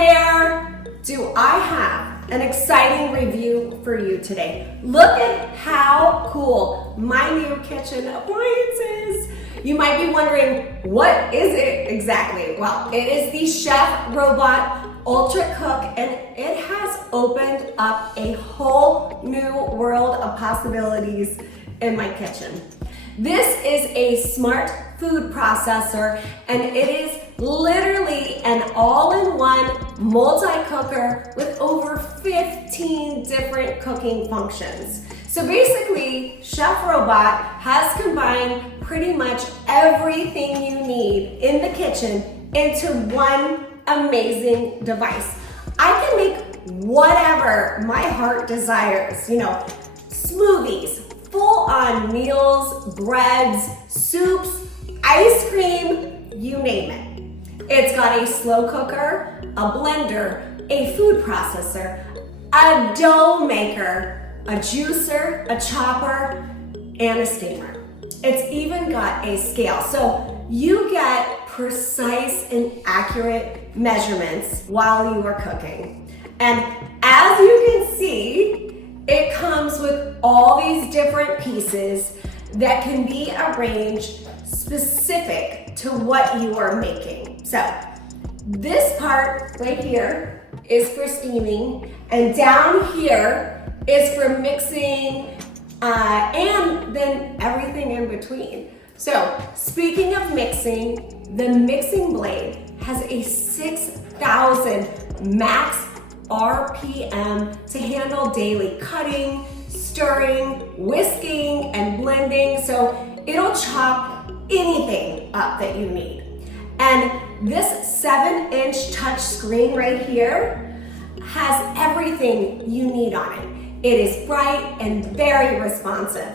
there! Do I have an exciting review for you today? Look at how cool my new kitchen appliance is. You might be wondering, what is it exactly? Well, it is the ChefRobot Ultra Cook, and it has opened up a whole new world of possibilities in my kitchen. This is a smart food processor, and it is literally an all-in-one multi-cooker with over 15 different cooking functions. So basically, ChefRobot has combined pretty much everything you need in the kitchen into one amazing device. I can make whatever my heart desires, smoothies, full-on meals, breads, soups, ice cream, you name it. It's got a slow cooker, a blender, a food processor, a dough maker, a juicer, a chopper, and a steamer. It's even got a scale, so you get precise and accurate measurements while you are cooking. And as you can see, it comes with all these different pieces that can be arranged specific to what you are making. So this part right here is for steaming, and down here is for mixing, and then everything in between. So speaking of mixing, the mixing blade has a 6,000 max RPM to handle daily cutting, stirring, whisking, and blending. So it'll chop anything up that you need. And this 7-inch touch screen right here has everything you need on it. It is bright and very responsive.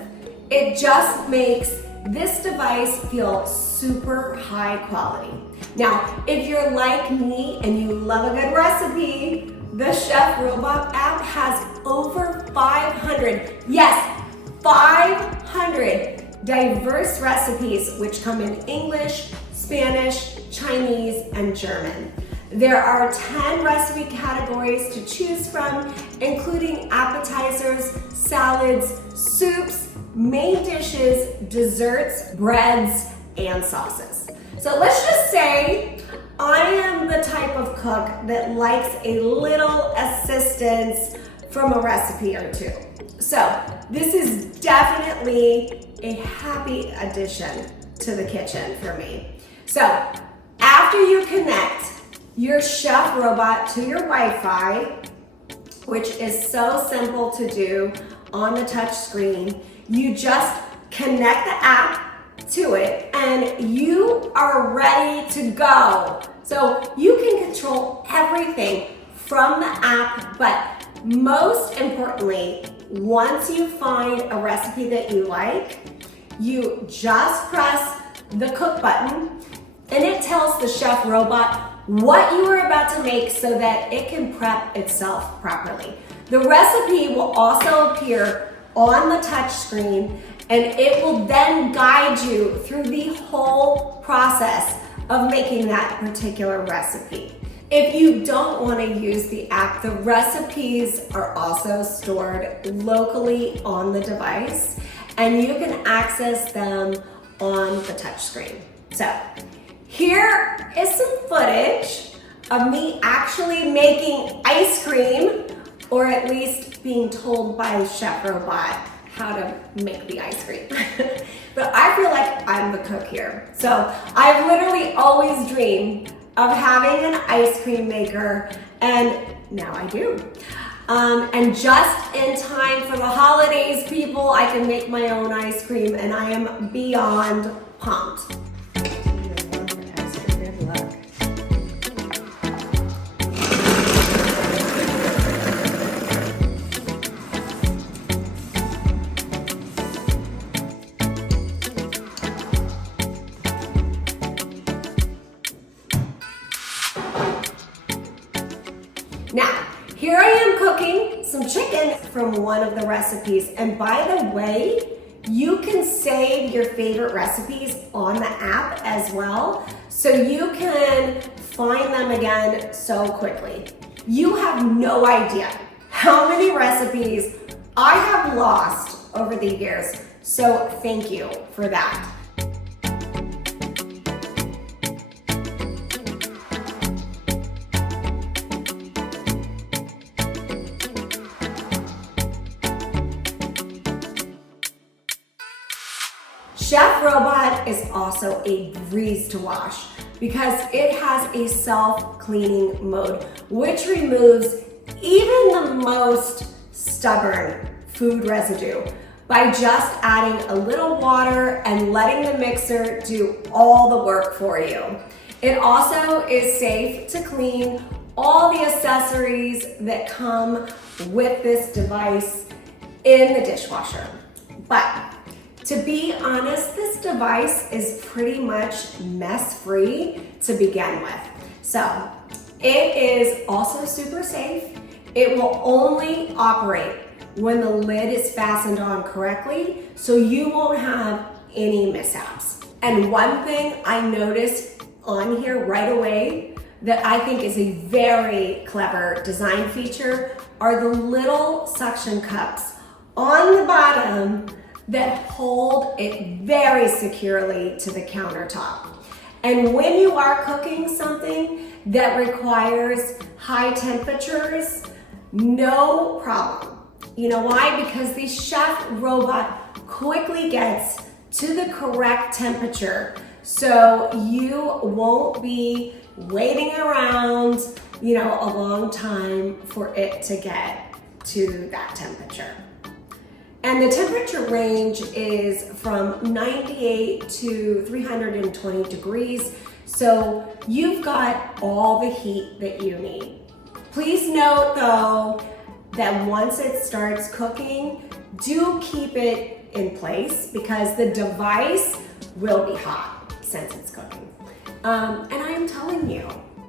It just makes this device feel super high quality. Now, if you're like me and you love a good recipe, the ChefRobot app has over 500, yes, 500 diverse recipes which come in English, Spanish, Chinese, and German. There are 10 recipe categories to choose from, including appetizers, salads, soups, main dishes, desserts, breads, and sauces. So let's just say I am the type of cook that likes a little assistance from a recipe or two. So this is definitely a happy addition to the kitchen for me. So after you connect your ChefRobot to your Wi-Fi, which is so simple to do on the touch screen, you just connect the app to it and you are ready to go. So you can control everything from the app, but most importantly, once you find a recipe that you like, you just press the cook button and it tells the ChefRobot what you are about to make so that it can prep itself properly. The recipe will also appear on the touch screen, and it will then guide you through the whole process of making that particular recipe. If you don't want to use the app, the recipes are also stored locally on the device, and you can access them on the touch screen. So here is some footage of me actually making ice cream, or at least being told by ChefRobot how to make the ice cream. But I feel like I'm the cook here. So I've literally always dreamed of having an ice cream maker, and now I do. And just in time for the holidays, people, I can make my own ice cream, and I am beyond pumped. Good luck. Now, here I am cooking some chicken from one of the recipes. And by the way, you can save your favorite recipes on the app as well. So you can find them again so quickly. You have no idea how many recipes I have lost over the years, so thank you for that. ChefRobot is also a breeze to wash because it has a self-cleaning mode, which removes even the most stubborn food residue by just adding a little water and letting the mixer do all the work for you. It also is safe to clean all the accessories that come with this device in the dishwasher. But to be honest, this device is pretty much mess-free to begin with. So it is also super safe. It will only operate when the lid is fastened on correctly, so you won't have any mishaps. And one thing I noticed on here right away that I think is a very clever design feature are the little suction cups on the bottom that hold it very securely to the countertop. And when you are cooking something that requires high temperatures, no problem. You know why? Because the ChefRobot quickly gets to the correct temperature, so you won't be waiting around, a long time for it to get to that temperature. And the temperature range is from 98 to 320 degrees, so you've got all the heat that you need. Please note though, that once it starts cooking, do keep it in place because the device will be hot since it's cooking. And I'm telling you,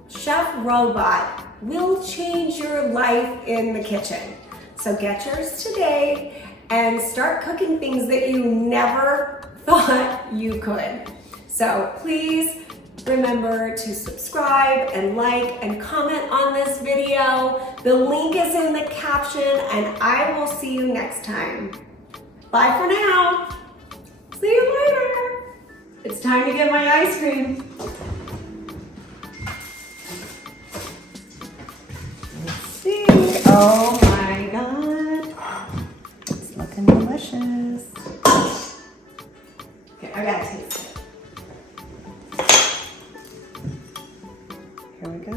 ChefRobot will change your life in the kitchen. So get yours today and start cooking things that you never thought you could. So please remember to subscribe and like and comment on this video. The link is in the caption and I will see you next time. Bye for now. See you later. It's time to get my ice cream. Let's see. Oh my God. It's looking delicious. Okay, I gotta taste it. Here we go.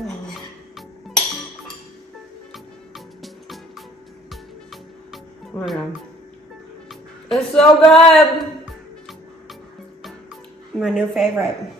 Oh my God. It's so good. My new favorite.